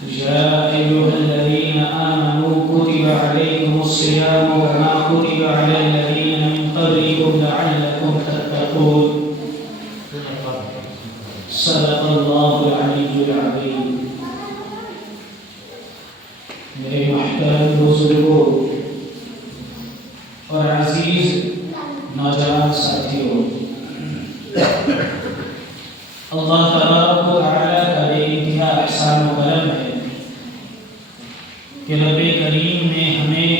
يا أيها الذين آمنوا كتب عليكم الصيام كما كتب على الذين من قبلكم لعلكم تتقون صدق الله العلي العظيم. میرے محترم بزرگوں اور عزیز نوجوان ساتھیوں، اللہ تبارک و تعالیٰ کا بے انتہا احسان و کرم ہے کہ رب کریم نے ہمیں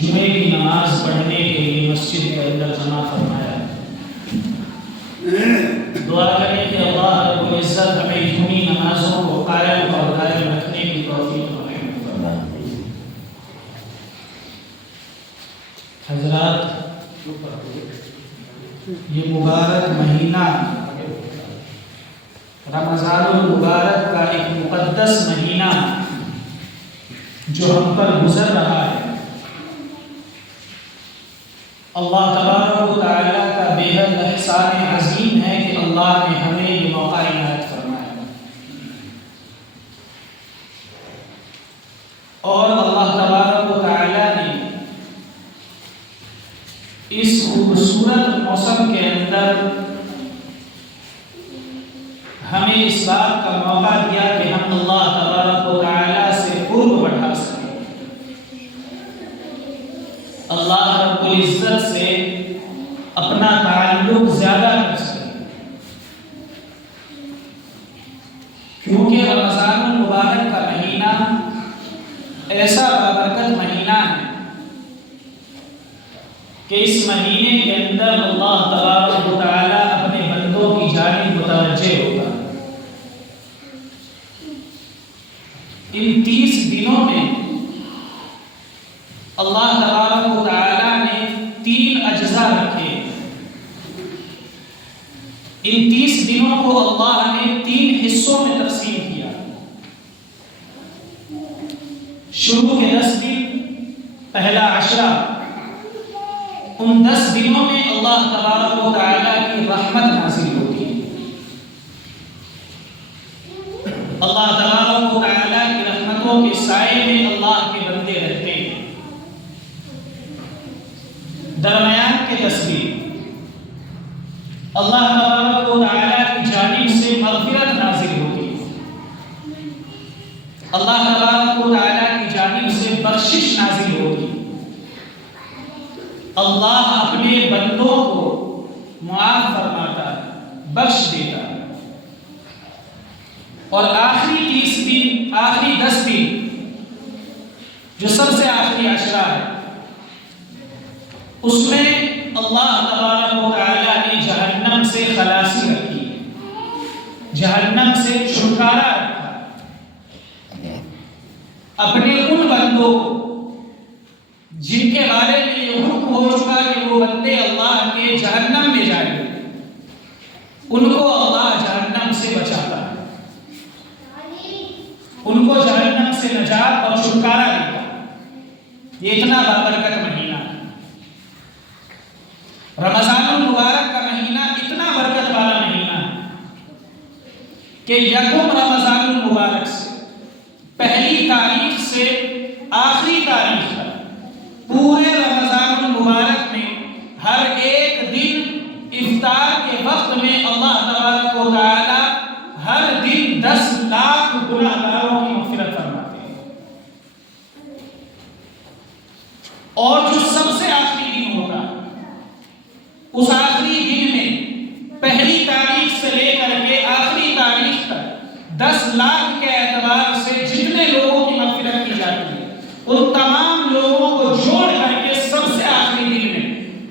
جمعے کی نماز پڑھنے کے لیے مسجد کے اندر جمع فرمایا۔ دعا کریں کہ اللہ رب العزت ہمیں جمعی نمازوں کو قائم اور دائم رکھنے کی توفیق عطا فرمائے۔ حضرات، یہ مبارک مہینہ رمضان المبارک کا ایک مقدس مہینہ جو ہم پر گزر رہا ہے، اللہ تبارک و تعالیٰ کا بے حد احسان عظیم ہے کہ اللہ نے ہمیں یہ موقع عنایت فرمایا، اور اللہ تبارک و تعالیٰ نے اس خوبصورت موسم کے اندر ہمیں اس بات کا موقع دیا کہ ہم اللہ تبارک و تعالیٰ سے قرب بڑھا سکیں، اللہ رب العزت سے اپنا تعلق زیادہ کر سکیں، کیونکہ رمضان المبارک کا مہینہ ایسا بابرکت مہینہ ہے کہ اس مہینے کے اندر اللہ تبارک و تعالیٰ اپنے بندوں کی جانب متوجہ ہوگا۔ ان 30 دنوں میں اللہ تبارک و تعالیٰ نے 3 اجزاء رکھے۔ ان 30 دنوں کو اللہ نے 3 حصوں میں تقسیم کیا۔ شروع کے 10 دن، پہلا عشرہ، ان 10 دنوں میں اللہ تبارک و تعالیٰ کی رحمت نازل ہوتی ہے۔ اللہ تبارک و تعالیٰ کی رحمتوں کے سائے میں اللہ کے بندے رہتے ہیں۔ درمیان کے 10 دن اللہ تبارک و تعالیٰ کی جانب سے مغفرت نازل ہوتی ہے، اللہ تبارک و تعالیٰ کی جانب سے بخشش نازل ہوتی ہے، اللہ اپنے بندوں کو معاف فرماتا ہے، بخش دیتا ہے۔ اور آخری 30 دن، آخری 10 دن جو سب سے آخری عشرہ ہے، اس میں اللہ تبارک و تعالیٰ نے جہنم سے خلاصی رکھی، جہنم سے چھٹکارا رکھا، اپنے ان بندوں کو جن کے بارے میں یہ حکم ہو چکا کہ وہ بندے اللہ کے جہنم میں جائیں گے، ان کو اللہ جہنم سے بچاتا ہے، ان کو جہنم سے نجات اور چھٹکارا دیتا ہے۔ یہ اتنا بابرکت مہینہ ہے۔ رمضان المبارک کا مہینہ اتنا برکت والا مہینہ ہے کہ یکم رمضان المبارک سے پہلی تاریخ سے آخری تاریخ تک پورے رمضان المبارک میں ہر ایک دن افطار کے وقت میں اللہ تبارک و تعالی ہر دن 10 لاکھ گناہگاروں کی مغفرت فرماتے ہیں۔ اور جو سب سے آخری دن ہوتا ہے، اس آخری دن میں پہلی تاریخ سے لے کر کے آخری تاریخ تک 10 لاکھ کے اعتبار سے جتنے لوگوں کی مغفرت کی جاتی ہے، ان تمام لوگوں کو جوڑ کر کے سب سے آخری دن میں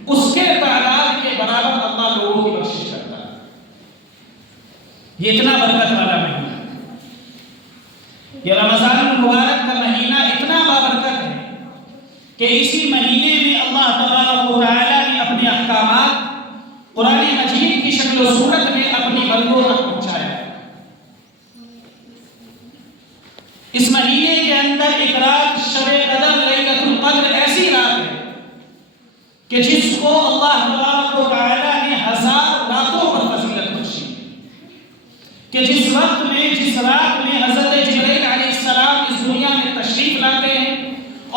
اس کے تعداد کے برابر اللہ لوگوں کی بخشش کرتا ہے۔ یہ اتنا برکت والا مہینہ ہے۔ یہ رمضان المبارک کا مہینہ اتنا بابرکت ہے کہ اسی مہینے میں اللہ تبارک و تعالیٰ نے اپنے احکامات قرآن مجید کی شکل و صورت میں اپنی بندوں تک پہنچایا ہے۔ اس مہینے کے اندر ایک رات شب قدر لیلۃ القدر ایسی رات ہے کہ جس کو اللہ تبارک و تعالیٰ نے 1000 راتوں پر فضیلت بخشی۔ کہ جس وقت میں جس رات میں حضرت جبرائیل علیہ السلام اس دنیا میں تشریف لاتے ہیں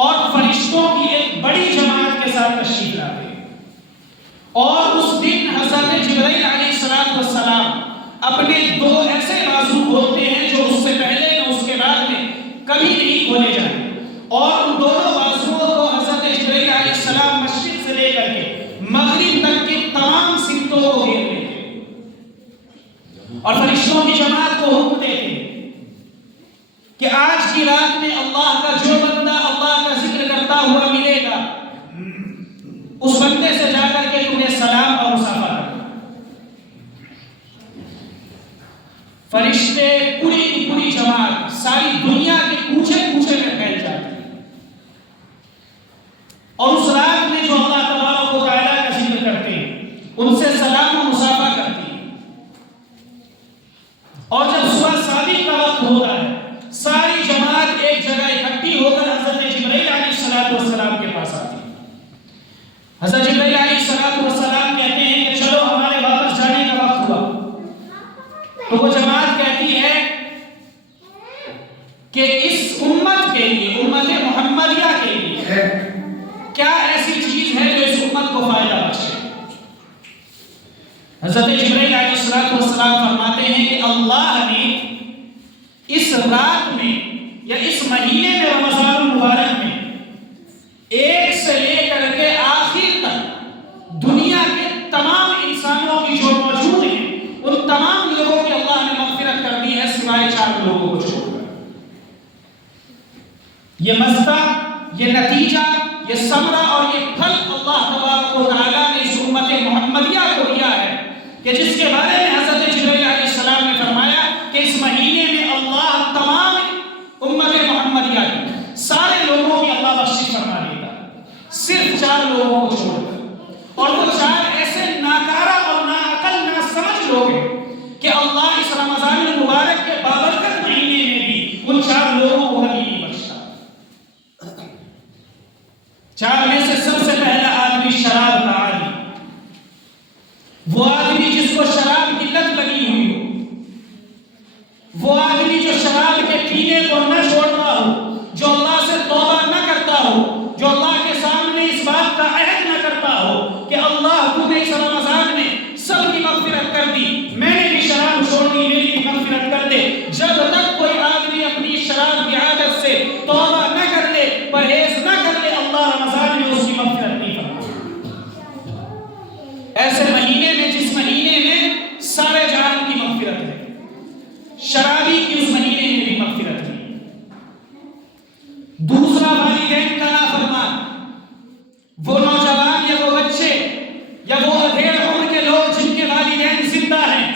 اور فرشتوں کی ایک بڑی جماعت کے ساتھ تشریف لاتے ہیں، اور اس دن حضرت جبرائیل علیہ السلام اپنے دو ایسے بازو کھولتے ہیں جو اس سے پہلے نہ اس کے بعد میں کبھی نہیں کھولے جاتے، اور ان دونوں بازوؤں کو حضرت جبرائیل علیہ السلام مشرق سے لے کر کے مغرب تک کی تمام سمتوں کو گھیر لیتے اور فرشتوں کی جماعت کو حکم دیتے کہ آج کی رات میں اللہ کا جو بندہ اللہ کا ذکر کرتا ہوا ملے گا، اس بندے سے جا کر کے تمہیں سلام اور مصافحہ کرنا۔ فرشتے پوری کی پوری جماعت ساری دنیا کے کوچے کوچے میں پھیل جاتی ہے، اور اس رات میں جو اللہ تبارک و تعالیٰ کا ذکر کرتے ہیں ان سے سلام و مصافحہ کرتی ہے، اور جب صبح صادق کا وقت ہوتا ہے ساری جماعت ایک جگہ اکٹھی ہو کر حضرت جبرائیل علیہ السلام کے پاس آتی ہے۔ حضرت جبرائیل علیہ السلام کہتے ہیں کہ چلو ہمارے واپس جانے کا وقت ہوا، تو وہ جماعت کہتی ہے کہ اس امت کے لیے، امت محمدیہ کے لیے کیا ایسی چیز ہے جو اس امت کو فائدہ بخشے؟ حضرت جبرائیل علیہ السلام فرماتے ہیں کہ اللہ نے اس رات میں یا اس مہینے میں رمضان المبارک میں ایک سے لے کر کے آخر تک دنیا کے تمام انسانوں کی جو موجود ہیں ان تمام لوگوں کی اللہ نے مغفرت کر دی ہے سوائے 4 لوگوں کو چھوڑ کر۔ یہ مزہ، یہ نتیجہ، یہ ثمرہ اور یہ پھل اللہ تبارک و تعالیٰ نے اس امت محمدیہ کو دیا ہے کہ جس کے بارے میں حضرت جبرائیل علیہ السلام نے فرمایا کہ اس مہینے میں اللہ تمام امت محمدیہ کی سارے لوگوں کی اللہ بخشش فرما دے گا، صرف 4 لوگوں کو چھوڑ کر، اور وہ 4 ایسے ناکارہ اور ناعقل ناسمجھ لوگ ہیں کہ اللہ اس رمضان المبارک کے بابرکت مہینے میں بھی ان 4 لوگوں کو کبھی نہیں بخشتا۔ 4 میں سے سب سے پہلا آدمی شراب کا عادی، وہ آدمی جس کو شراب کی لت لگی ہوئی ہو، وہ آدمی جو شراب کے پینے کو نہ چھوڑتا ہو، جو اللہ سے توبہ نہ کرتا ہو، جو اللہ کے سامنے اس بات کا عہد نہ کرتا ہو کہ اللہ تو نے اس رمضان میں سب کی مغفرت کر دی، میں نے بھی شراب چھوڑنی، میری بھی مغفرت کر دے۔ جب تک کوئی آدمی اپنی شراب کی عادت سے توبہ نہ کر لے، پرہیز نہ کر لے، اللہ رمضان میں اس کی مغفرت نہیں فرماتا۔ ایسے مہینے میں جس مہینے میں سارے جہان کی مغفرت ہے، شرابی کی اس مہینے میں بھی مغفرت ہے۔ دوسرا والدین کا نافرمان، وہ نوجوان یا وہ بچے یا وہ ادھیڑ عمر کے لوگ جن کے والدین زندہ ہیں،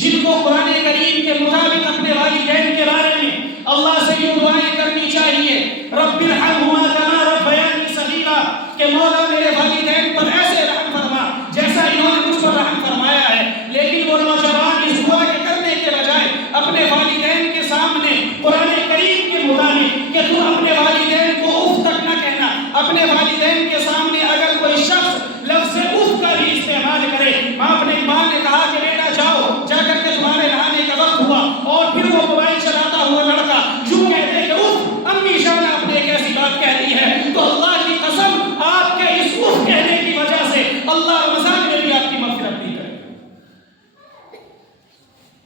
جن کو قرآن کریم کے مطابق اپنے والدین کے بارے میں اللہ سے یہ دعائیں کرنی چاہیے، رب ارحمہما کما ربیانی صغیرا، کہ مولا میرے والدین پر ایسے رحم فرما جیسا انہوں نے مجھ پر رحم فرمایا ہے۔ لیکن وہ نوجوان اس دعا کے کرنے کے بجائے اپنے والدین کے سامنے قرآن کریم کے مطابق کہ تم اپنے والدین کو اف تک نہ کہنا، اپنے والدین کے سامنے اگر کوئی شخص لفظ اف کا بھی استعمال کرے، اپنے ماں نے کہا کہ بیٹا جاؤ، جا کر کے تمہارے نہانے کا وقت ہوا، اور پھر وہ موبائل چلاتا ہوا لڑکا یوں کہتے کہ اف امی جان آپ نے ایک ایسی بات کہہ دی ہے، تو اللہ کی قسم آپ کے اس اف کہنے کی وجہ سے اللہ رمضان میں بھی آپ کی مغفرت نہیں کرے۔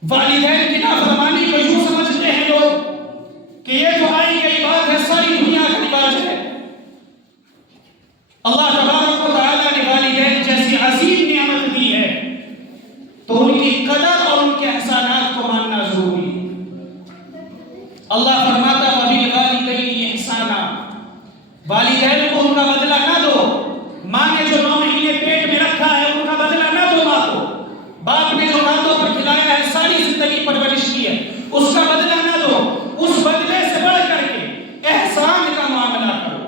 والدین کی نافرمانی کو یوں سمجھتے ہیں لوگ کہ یہ تو آئی گئی بات ہے، ساری دنیا کا رواج ہے۔ اللہ تبارک و تعالیٰ نے والدین جیسی عظیم نعمت دی ہے تو ان کی قدر اور ان کے احسانات کو ماننا ضروری ہے۔ اللہ فرماتا وَبِالْوَالِدَيْنِ إِحْسَانًا، والدین کو ان کا بدلہ نہ دو، ماں نے جو 9 مہینے پیٹ میں رکھا ہے ان کا بدلہ نہ دو ماں کو، باپ نے جو کاندھوں پر کھلایا ہے ساری زندگی پرورش کی ہے اس کا بدلہ نہ دو، اس بدلے سے بڑھ کر کے احسان کا معاملہ کرو۔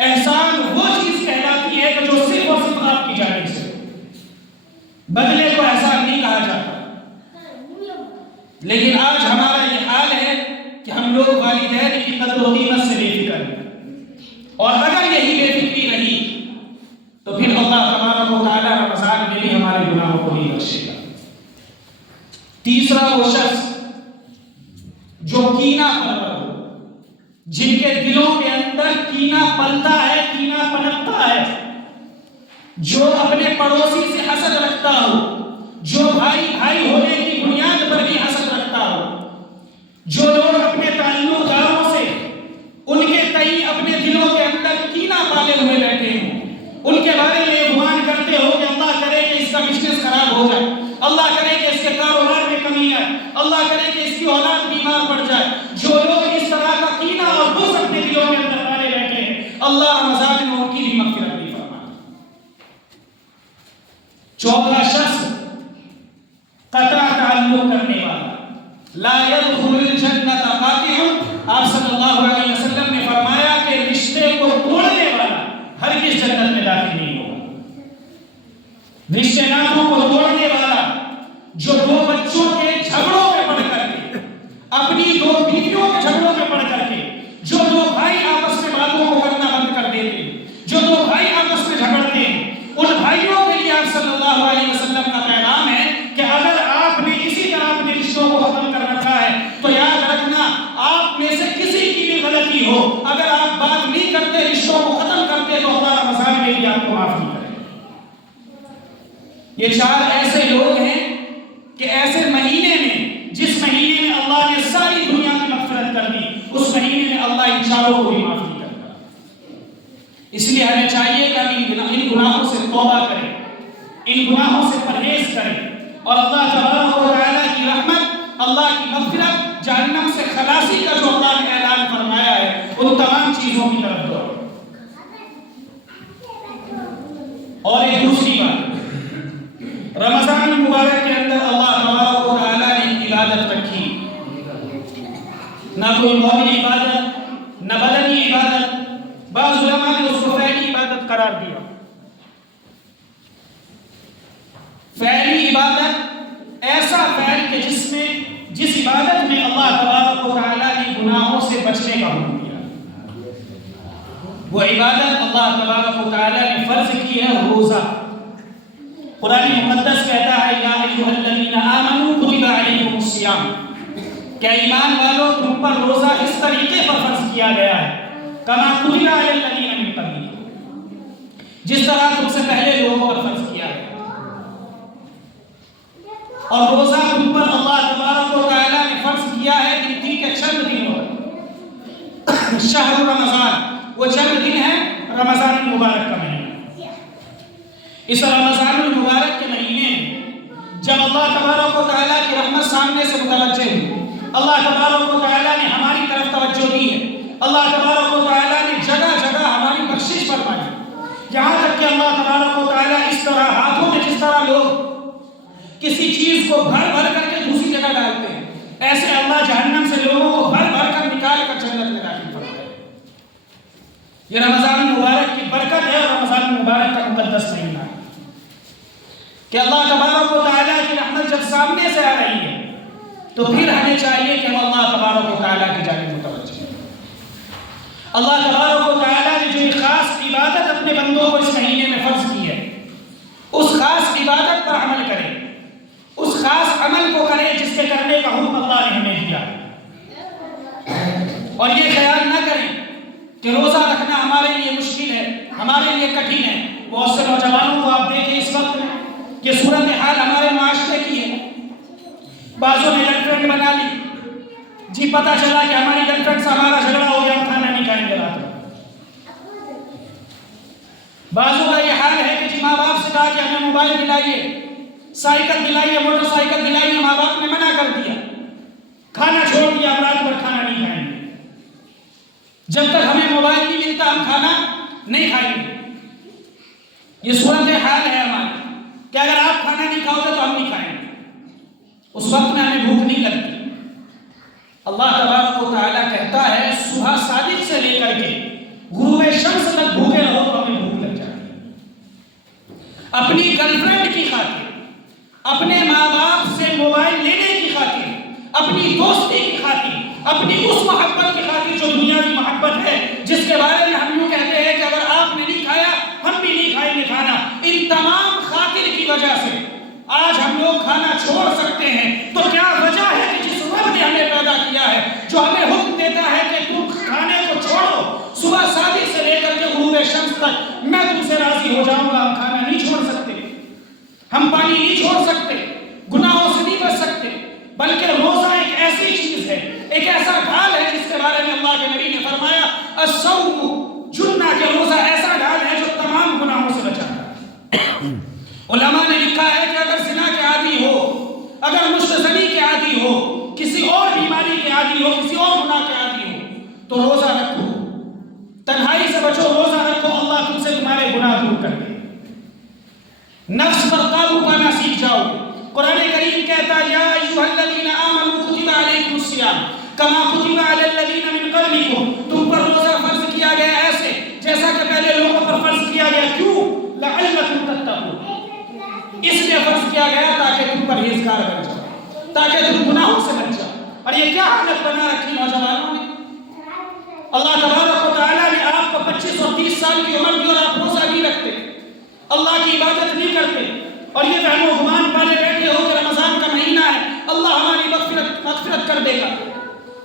احسان وہ چیز کہلاتی ہے کہ جو صرف اور صرف آپ کی جانب سے، بدلے کو احسان نہیں کہا جاتا۔ لیکن آج ہمارا یہ حال ہے کہ ہم لوگ والدین کی قدر و قیمت سے بے فکر ہیں، اور اگر یہی بے فکری رہی تو پھر اللہ تبارک و تعالیٰ رمضان میں بھی ہمارے گناہوں کو نہیں بخشے گا۔ تیسرا وہ شخص جو کینہ پرور ہو، جن کے دلوں کے اندر کینہ پلتا ہے، کینہ پنپتا ہے، جو اپنے پڑوسی سے حسد رکھتا ہو، جو بھائی بھائی ہونے کی بنیاد پر بھی حسد رکھتا ہو، جو لوگ اپنے تعلق داروں سے ان کے تئیں اپنے دلوں کے اندر کینہ پالے ہوئے بیٹھے ہیں، ان کے بارے میں گمان کرتے ہو کہ اللہ کرے کہ اس کا بزنس خراب ہو جائے، اللہ کرے کہ اس کے کاروبار میں کمی آئے، اللہ کرے کہ اس کی اولاد بیمار پڑ جائے، جو لوگ اس طرح کا کینہ اور بغض اپنے دلوں کے اندر پالے بیٹھے ہیں، اللہ رمضان میں ان کی بھی مغفرت نہیں فرماتا۔ چوتھا شخص قطع تعلق کرنے والا، لا يدخل الجنت قاطع، آپ صلی اللہ علیہ وسلم نے فرمایا کہ رشتے کو توڑنے والا ہرگز جنت میں داخل نہیں ہوگا۔ رشتے ناتوں کو توڑنے والا، جو دو بچوں کے جھگڑوں میں پڑ کر کے، اپنی دو بیویوں کے جھگڑوں میں پڑ کر کے، جو دو بھائی آپس میں باتوں کو کرنا بند کر دیتے، جو دو بھائی آپس میں جھگڑتے ہیں، ان بھائیوں کے لیے آپ صلی اللہ علیہ وسلم کا پیغام ہے کہ اگر آپ نے اسی طرح اپنے رشتوں کو ختم کر رکھا ہے تو یاد رکھنا، آپ میں سے کسی کی بھی غلطی ہو، اگر آپ بات نہیں کرتے، رشتوں کو ختم کرتے، تو اللہ رمضان میں بھی آپ کو معاف نہیں کرے۔ یہ چار ایسے لوگ ہیں کہ ایسے مہینے میں، جس مہینے میں اللہ نے ساری دنیا کی مغفرت کر دی، اس مہینے میں اللہ ان چاروں کو بھی معاف نہیں کرتا۔ اس لیے ہمیں چاہیے کہ ہم ان گناہوں سے توبہ کریں، ان گناہوں سے پرہیز کریں، اور اللہ تبارک و تعالیٰ کی رحمت، اللہ کی مغفرت، جہنم سے خلاصی کا جو اللہ نے اعلان فرمایا ہے، ان تمام چیزوں کی طرف دوڑو۔ اور ایک دوسری بات، رمضان المبارک کے اندر اللہ تبارک و تعالیٰ نے ایک عبادت رکھی، نہ کوئی مالی عبادت، نہ بدنی عبادت، بعض علماء نے اس کو فعلی عبادت قرار دیا۔ فعلی عبادت ایسا فعل کہ جس عبادت میں اللہ تبارک و تعالیٰ نے گناہوں سے بچنے کا حکم دیا، وہ عبادت اللہ تبارک و تعالیٰ نے فرض کی ہے روزہ۔ قرآن مقدس کہتا ہے یا ایھا الذین آمنوا کتب علیکم الصیام، کہ ایمان والو تم پر روزہ اس طریقے پر فرض کیا گیا ہے کما کتب علی الذین من قبلکم، جس طرح تم سے پہلے لوگوں پر فرض کیا گیا۔ اور روزہ تم پر اللہ تبارک و تعالیٰ نے فرض کیا ہے گنتی کے چند دنوں تک۔ شہر رمضان، وہ چند دن ہے رمضان المبارک کا مہینہ۔ اس رمضان المبارک کے مہینے میں جب اللہ تبارک و تعالیٰ کی رحمت سامنے سے متوجہ ہوئی، اللہ تبارک و تعالیٰ نے ہماری طرف توجہ دی ہے، اللہ تبارک و تعالیٰ نے جگہ جگہ ہماری بخشش فرمائی، یہاں تک کہ اللہ تبارک و تعالیٰ اس طرح ہاتھوں میں جس طرح لوگ کسی چیز کو بھر بھر کر کے دوسری جگہ ڈالتے ہیں، ایسے اللہ جہنم سے لوگوں کو بھر بھر کر نکال کر جنت میں داخل فرمائے۔ یہ رمضان المبارک کی برکت ہے، اور رمضان المبارک کا مقدس مہینہ ہے کہ اللہ تبارک و تعالیٰ کی رحمت جب سامنے سے آ رہی ہے تو پھر ہمیں چاہیے کہ ہم اللہ تبارک و تعالیٰ کی جانب متوجہ ہیں۔ اللہ تبارک و تعالیٰ نے جو خاص عبادت اپنے بندوں کو اس مہینے میں فرض کی ہے، اس خاص عبادت پر عمل کریں، اس خاص عمل کو کریں جس کے کرنے کا حکم اللہ نے ہمیں دیا، اور یہ خیال نہ کریں کہ روزہ رکھنا ہمارے لیے مشکل ہے، ہمارے لیے کٹھن ہے۔ بہت سے نوجوانوں کو آپ دیکھیں اس وقت میں، یہ صورتحال ہمارے معاشرے کی ہے، بعضوں نے گرل فرینڈ بنا لی، جی پتہ چلا کہ ہماری گرل فرینڈ سے ہمارا جھگڑا ہو گیا، ہم کھانا نہیں کھائیں گے رات میں۔ بعضوں کا یہ حال ہے کہ جی ماں باپ سے کہا کہ ہمیں موبائل دلائیے، سائیکل دلائیے، موٹر سائیکل دلائیے، ماں باپ نے منع کر دیا، کھانا چھوڑ دیا، اب رات بھر کھانا نہیں کھائیں گے، جب تک ہمیں موبائل نہیں ملتا ہم کھانا نہیں کھائیں گے۔ یہ صورتحال ہے ہماری کہ اگر آپ کھانا نہیں کھاؤ گے تو ہم نہیں کھائیں گے، اس وقت میں ہمیں بھوک نہیں لگتی۔ اللہ تبارک و تعالیٰ کہتا ہے صبح صادق سے لے کر کے غروب شمس تک بھوکے رہو تو ہمیں بھوک لگ جاتی ہے۔ اپنی گرل فرینڈ کی خاطر، اپنے ماں باپ سے موبائل لینے کی خاطر، اپنی دوستی کی خاطر، اپنی اس محبت کی خاطر جو دنیاوی محبت ہے، جس کے بارے میں ہم یوں کہتے ہیں کہ اگر آپ نے نہیں کھایا ہم بھی نہیں کھائیں گے کھانا، ان تمام خاطر کی وجہ سے آج ہم لوگ کھانا چھوڑ سکتے ہیں۔ تو کیا وجہ ہے کہ جس رب نے ہمیں پیدا کیا ہے، جو راضی ہو جاؤں گا ہم کھانا نہیں چھوڑ سکتے، ہم پانی نہیں چھوڑ سکتے، گناہوں سے نہیں بچ سکتے، بلکہ روزہ ایک ایسی چیز ہے، ایک ایسا ڈھال ہے جس کے بارے میں اللہ کے نبی نے فرمایا الصوم جنہ، کہ روزہ ایسا ڈھال ہے جو تمام گناہوں سے بچاتا ہے۔ علماء نے لکھا ہے کہ اگر زنا کے عادی ہو، اگر مستزنی کے عادی ہو، کسی اور بیماری کے عادی ہو، کسی اور گناہ کے عادی ہو، تو روزہ رکھو، تنہائی سے بچو، روزہ رکھو، اللہ تم سے تمہارے گناہ دور کر دے، نفس پر قابو پانا سیکھ جاؤ گے۔ قرآن کریم کہتا ہے یا ایھا الذین آمنوا کتب علیکم الصیام کما کتب علی الذین من قبلکم، تم پر روزہ فرض کیا گیا ایسے جیسا کہ پہلے لوگوں پر فرض کیا گیا، کیوں؟ لعلکم تتقون، اس لیے فرض کیا گیا تاکہ تم پرہیزگار بن جاؤ، تاکہ تم گناہوں سے بچ جاؤ۔ اور یہ کیا حالت بنا رکھی نوجوانوں نے؟ اللہ تبارک و تعالیٰ نے آپ کو 25 اور 30 سال کی عمر دی اور آپ روزہ نہیں رکھتے، اللہ کی عبادت نہیں کرتے، اور یہ وہم و گمان پالے بیٹھے ہو کہ رمضان کا مہینہ ہے اللہ ہماری مغفرت کر دے گا۔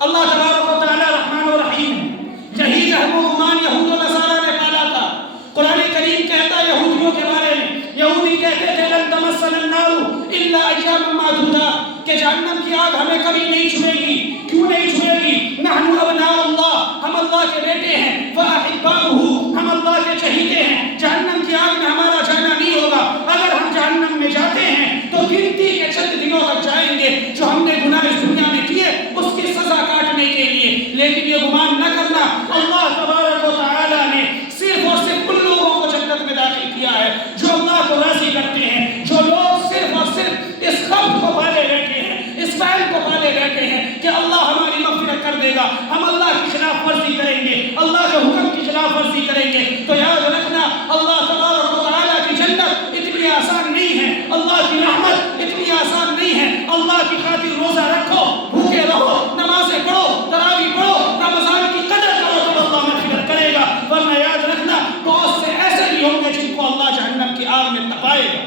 اللہ تبارک و تعالیٰ رحمان و رحیم ہے، یہی وہم و گمان یہود و نصارہ نے پالا تھا۔ قرآن کریم کہتا ہے یہودیوں کے بارے میں، یہودی کہتے تھے لن تمسنا النار الا ایاما معدودات، کہ جہنم کی آگ ہمیں کبھی نہیں چھوئے گی۔ کیوں نہیں چھوئے گی؟ نحن ابناء اللہ، ہم اللہ کے بیٹے ہیں، واحباؤہ، ہم اللہ کے چہیتے ہیں، جہنم کی آگ میں ہمارا جانا نہیں ہوگا۔ اگر ہم جہنم میں جاتے ہیں تو گنتی کے چند دنوں تک جائیں گے، جو ہم نے گناہ اس دنیا میں کیے اس کی سزا کاٹنے کے لیے۔ لیکن یہ گمان نہ کرنا، اللہ تبارک و تعالیٰ نے صرف اور صرف ان لوگوں کو جنت میں داخل کیا ہے جو اللہ کو راضی کرتے ہیں، جو لوگ صرف اور صرف اس خبر کو پالے بیٹھے ہیں، اس فعل کو پالے بیٹھے ہیں کہ اللہ ہماری مغفرت کر دے گا، ہم اللہ کی خلاف ورزی کریں گے، اللہ کے حکم کی خلاف ورزی کریں گے، تو یاد رکھنا اللہ تبارک و تعالیٰ کی جنت اتنی آسان نہیں ہے، اللہ کی رحمت اتنی آسان نہیں ہے۔ اللہ کی خاطر روزہ رکھو، بھوکے رہو، نمازیں پڑھو، تراویح پڑھو، رمضان کی قدر کرو، تو اللہ مغفرت کرے گا، ورنہ یاد رکھنا بہت سے ایسے بھی ہوں گے جن کو اللہ جہنم کی آگ میں تپائے گا۔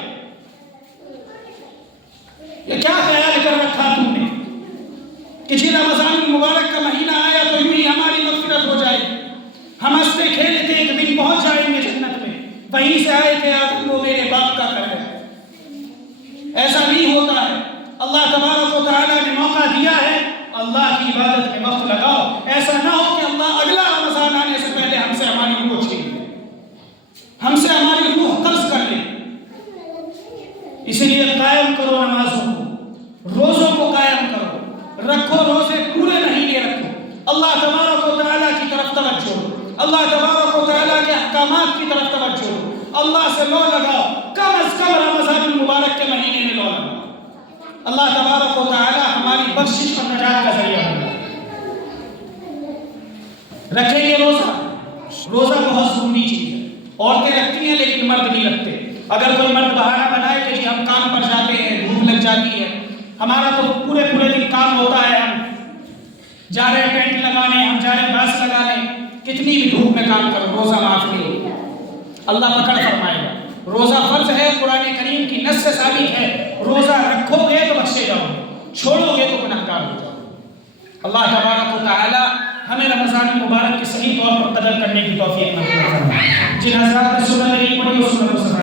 یہ کیا خیال کر رکھا تم نے کہ جی رمضان المبارک کا مہینہ آیا تو یوں ہی ہماری مغفرت ہو جائے گی، ہم ہنستے کھیلتے ایک دن پہنچ جائیں گے جنت میں، وہیں سے آئے تھے آدم وہ میرے باپ کا گھر ہے۔ ایسا نہیں ہوتا ہے، اللہ تبارک و تعالیٰ نے موقع دیا ہے، اللہ کی عبادت میں وقت لگاؤ۔ ایسا نہ ہو کہ اللہ اگلا رمضان آنے سے پہلے ہم سے ہماری روح چھین لے، ہم سے ہماری روح قبض کر لے۔ اس لیے قائم کرو نمازوں کو، روزوں کو قائم کرو، رکھو روزے پورے مہینے رکھو، اللہ تبارک و تعالیٰ کی طرف توجہ، اللہ تبارک و تعالیٰ کے احکامات کی طرف توجہ، اللہ سے لو لگاؤ، کم از کم رمضان المبارک کے مہینے میں لو لگاؤ۔ اللہ تبارک و تعالیٰ ہماری بخشش اور نجات کا ذریعہ ہوگا۔ رکھیں گے روزہ، روزہ بہت ضروری چیز ہے، عورتیں رکھتی ہیں لیکن مرد نہیں رکھتے۔ اگر کوئی مرد بہانہ بنائے کہ جی ہم کام پر جاتے ہیں، دھوپ لگ جاتی ہے، ہمارا تو پورے دن کام ہوتا ہے، ہم جا رہے ٹینٹ لگانے، ہم جا رہے باس لگانے، کتنی بھی دھوپ میں کام کرو، روزہ معاف نہیں ہوگا، اللہ پکڑ فرمائے گا۔ روزہ فرض ہے، قرآن کریم کی نص سے ثابت ہے، روزہ رکھو گے تو بخشے جاؤ گے، چھوڑو گے تو گنہگار ہو جاؤ گے۔ اللہ تبارک و تعالی ہمیں رمضان المبارک کی صحیح طور پر قدر کرنے کی توفیق نصیب فرمائے۔ جن حضرات نے سنت نہیں پڑھی وہ سنت